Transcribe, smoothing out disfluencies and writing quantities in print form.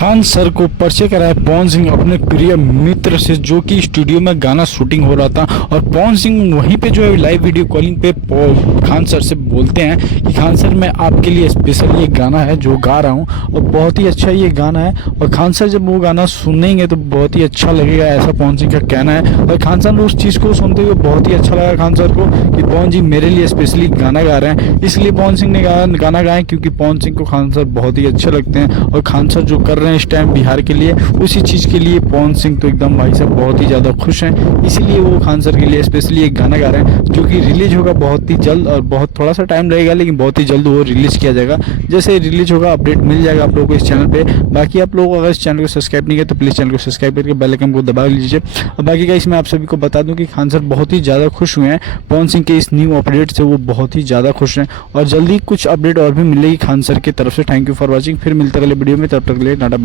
Khan sir को परिचय कराया पवन सिंह अपने प्रिय मित्र से, जो कि स्टूडियो में गाना शूटिंग हो रहा था। और पवन सिंह वहीं पे जो है लाइव वीडियो कॉलिंग पे खान सर से बोलते हैं कि खान सर मैं आपके लिए स्पेशल ये गाना है जो गा रहा हूँ और बहुत ही अच्छा ये गाना है। और खान सर जब वो गाना सुनेंगे तो बहुत ही अच्छा लगेगा, ऐसा पवन सिंह का कहना है। और खान सर उस चीज़ को सुनते हुए बहुत ही अच्छा लगा खान सर को कि पवन जी मेरे लिए स्पेशली गाना गा रहे हैं। इसलिए पवन सिंह ने गाना गाया क्योंकि पवन सिंह को खान सर बहुत ही अच्छे लगते हैं। और खान सर जो कर रहे हैं इस टाइम बिहार के लिए, उसी चीज़ के लिए पवन सिंह तो एकदम भाई साहब बहुत ही ज़्यादा खुश हैं। इसीलिए वो खान सर के लिए स्पेशली एक गाना गा रहे हैं जो कि रिलीज होगा बहुत ही जल्द, और बहुत थोड़ा सा टाइम लगेगा लेकिन बहुत ही जल्द वो रिलीज़ किया जाएगा। जैसे रिलीज होगा अपडेट मिल जाएगा आप लोगों को इस चैनल पे। बाकी आप लोग अगर इस चैनल को सब्सक्राइब नहीं किया तो प्लीज़ चैनल को सब्सक्राइब करके बेल आइकन को दबा लीजिए। और बाकी का इसमें आप सभी को बता दूं कि खान सर बहुत ही ज़्यादा खुश हुए हैं पवन सिंह के इस न्यू अपडेट से, वो बहुत ही ज़्यादा खुश हैं। और जल्दी कुछ अपडेट और भी मिलेगी खान सर की तरफ से। Thank you for watching. फिर मिलते अगले वीडियो में, तब तक के लिए टाटा।